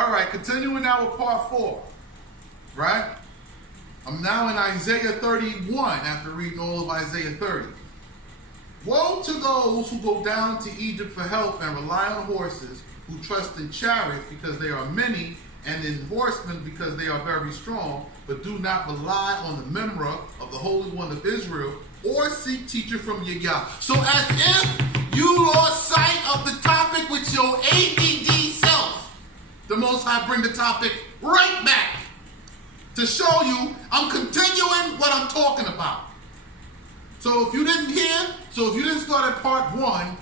All right, continuing now with part 4, right? I'm now in Isaiah 31 after reading all of Isaiah 30. Woe to those who go down to Egypt for help and rely on horses, who trust in chariots because they are many, and in horsemen because they are very strong, but do not rely on the Memra of the Holy One of Israel, or seek teacher from Yah. So as if you lost sight of the topic with your ADD self, the Most High bring the topic right back to show you I'm continuing what I'm talking about. So if you didn't start at part 1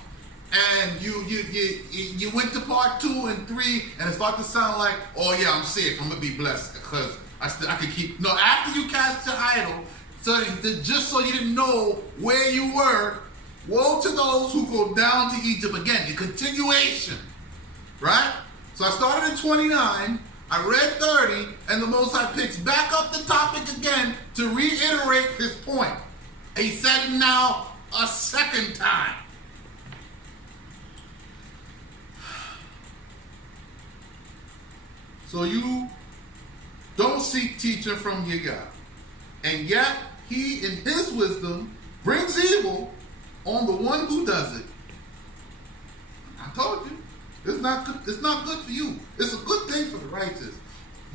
and you went to part 2 and 3 and it started to sound like, oh yeah, I'm safe, I'm gonna be blessed because I could keep. No, after you cast your idol, so just so you didn't know where you were, woe to those who go down to Egypt again. The continuation, right? So I started at 29. I read 30, and the Most High picks back up the topic again to reiterate his point. He said it now a second time. So you don't seek teaching from Yah, and yet he, in his wisdom, brings evil on the one who does it. I told you. It's not good. It's not good for you. It's a good thing for the righteous.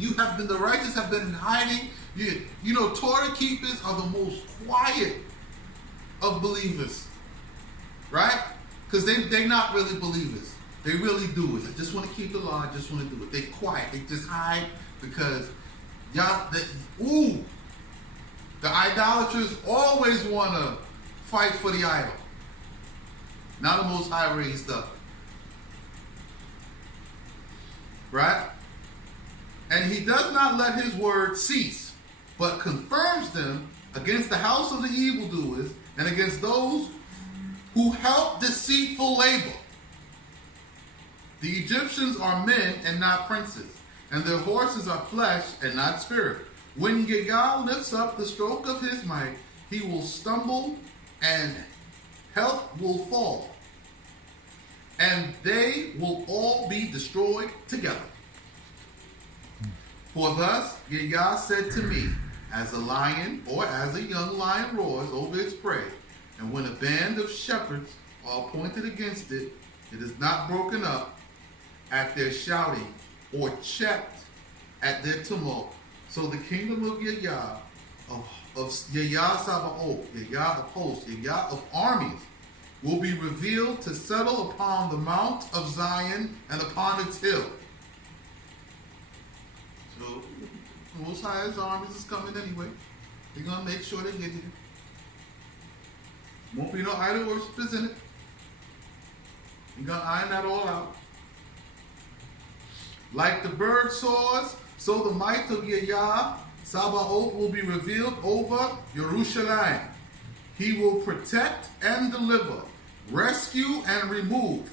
The righteous have been in hiding. You know, Torah keepers are the most quiet of believers, right? Because they're not really believers. They really do it. They just want to keep the law. Just want to do it. They quiet. They just hide because the idolaters always want to fight for the idol. Now the Most High raised up. Right? And he does not let his word cease, but confirms them against the house of the evildoers and against those who help deceitful labor. The Egyptians are men and not princes, and their horses are flesh and not spirit. When Yah lifts up the stroke of his might, he will stumble and help will fall, and they will all be destroyed together. For thus Yah said to me, as a lion or as a young lion roars over its prey, and when a band of shepherds are appointed against it, it is not broken up at their shouting or checked at their tumult. So the kingdom of Yah, of Yah Sabaoth, Yah of hosts, Yah of armies, will be revealed to settle upon the mount of Zion and upon its hill. So, the Most High's armies is coming anyway. They're going to make sure they get here. Won't be no idol worshipers in it. You're going to iron that all out. Like the bird soars, so the might of Yah Sabaoth will be revealed over Jerusalem. He will protect and deliver, rescue and remove.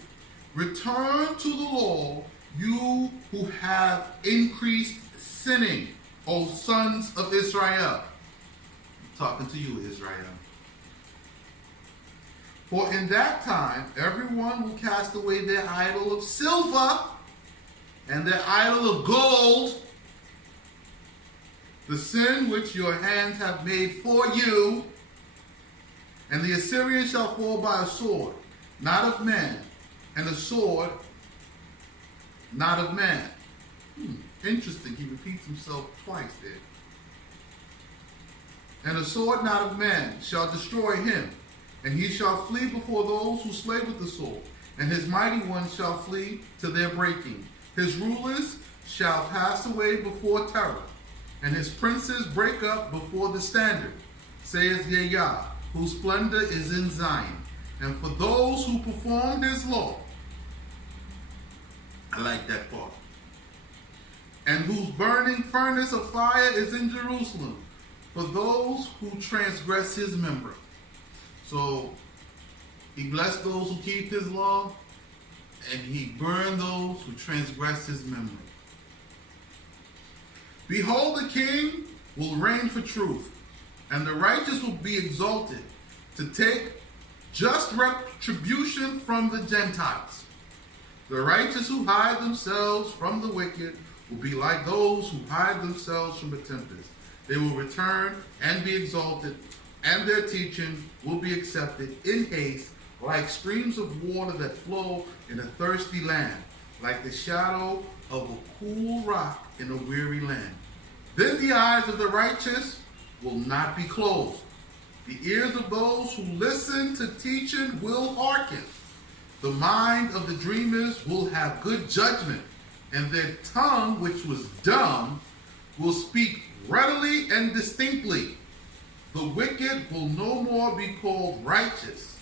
Return to the law, you who have increased sinning, O sons of Israel. I'm talking to you, Israel. For in that time, everyone will cast away their idol of silver and their idol of gold, the sin which your hands have made for you, and the Assyrian shall fall by a sword, not of man, and a sword not of man. Interesting, he repeats himself twice there. And a sword not of man shall destroy him, and he shall flee before those who slay with the sword, and his mighty ones shall flee to their breaking. His rulers shall pass away before terror, and his princes break up before the standard, says Yah, whose splendor is in Zion. And for those who perform his law, I like that part, and whose burning furnace of fire is in Jerusalem, for those who transgress his member. So he blessed those who keep his law, and he burned those who transgress his member. Behold, the king will reign for truth, and the righteous will be exalted to take just retribution from the Gentiles. The righteous who hide themselves from the wicked will be like those who hide themselves from a tempest. They will return and be exalted, and their teaching will be accepted in haste, like streams of water that flow in a thirsty land, like the shadow of a cool rock in a weary land. Then the eyes of the righteous will not be closed. The ears of those who listen to teaching will hearken. The mind of the dreamers will have good judgment, and their tongue, which was dumb, will speak readily and distinctly. The wicked will no more be called righteous,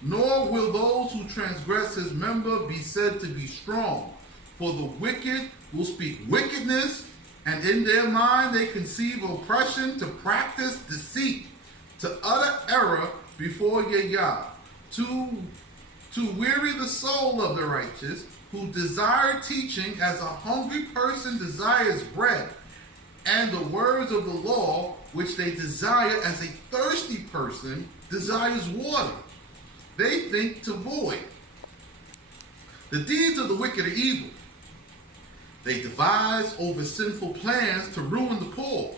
nor will those who transgress his member be said to be strong. For the wicked will speak wickedness, and in their mind they conceive oppression to practice deceit, to utter error before Yahweh, to weary the soul of the righteous, who desire teaching as a hungry person desires bread, and the words of the law, which they desire as a thirsty person desires water. They think to void. The deeds of the wicked are evil. They devise over sinful plans to ruin the poor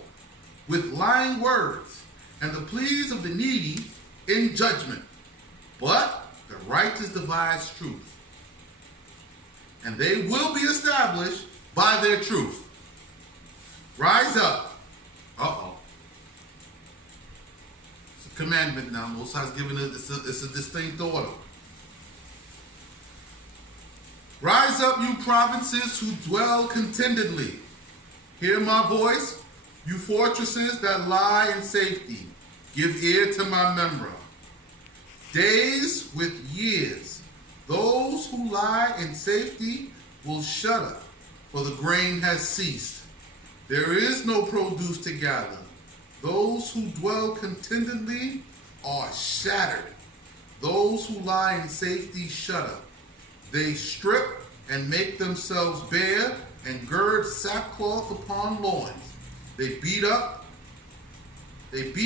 with lying words, and the pleas of the needy in judgment. But the righteous devise truth, and they will be established by their truth. Rise up. It's a commandment now. Most High's given it. It's a distinct order. Rise up, you provinces who dwell contentedly. Hear my voice, you fortresses that lie in safety. Give ear to my member. Days with years. Those who lie in safety will shudder, for the grain has ceased. There is no produce to gather. Those who dwell contentedly are shattered. Those who lie in safety shudder. They strip and make themselves bare and gird sackcloth upon loins. They beat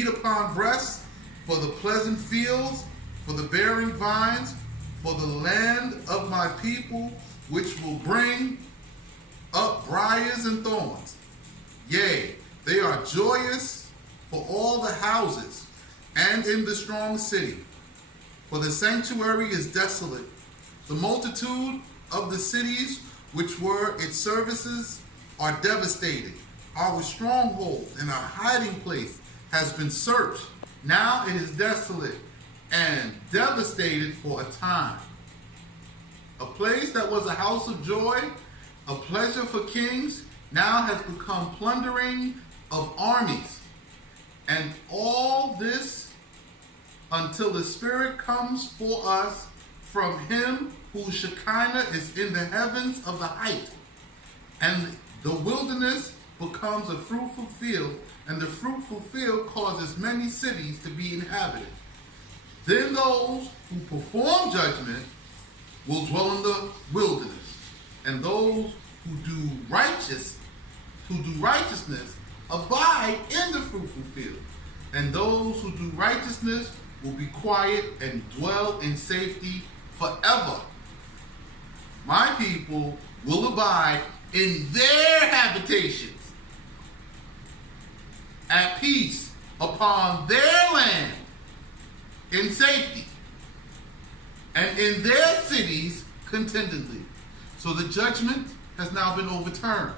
upon breasts for the pleasant fields, for the bearing vines, for the land of my people, which will bring up briars and thorns. Yea, they are joyous for all the houses and in the strong city. For the sanctuary is desolate. The multitude of the cities which were its services are devastated. Our stronghold and our hiding place has been searched. Now it is desolate and devastated for a time. A place that was a house of joy, a pleasure for kings, now has become plundering of armies. And all this until the Spirit comes for us from him whose Shekinah is in the heavens of the height. And the wilderness becomes a fruitful field, and the fruitful field causes many cities to be inhabited. Then those who perform judgment will dwell in the wilderness, and those who do righteousness abide in the fruitful field, and those who do righteousness will be quiet and dwell in safety forever. My people will abide in their habitations, at peace upon their land, in safety, and in their cities contentedly. So the judgment has now been overturned.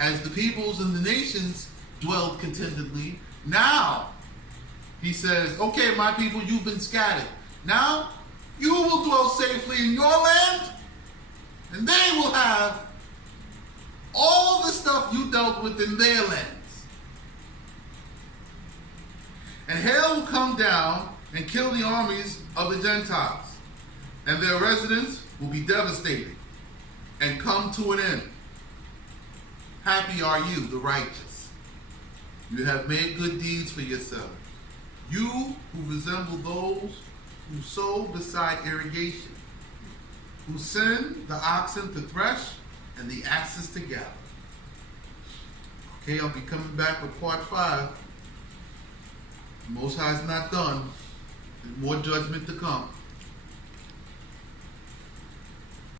As the peoples and the nations dwelled contentedly, now he says, okay, my people, you've been scattered. Now you will dwell safely in your land, and they will have all the stuff you dealt with in their lands. And hail will come down and kill the armies of the Gentiles, and their residents will be devastated and come to an end. Happy are you, the righteous. You have made good deeds for yourself. You who resemble those who sow beside irrigation, who send the oxen to thresh and the axes to gather. Okay, I'll be coming back with part 5. The Most High is not done. There's more judgment to come.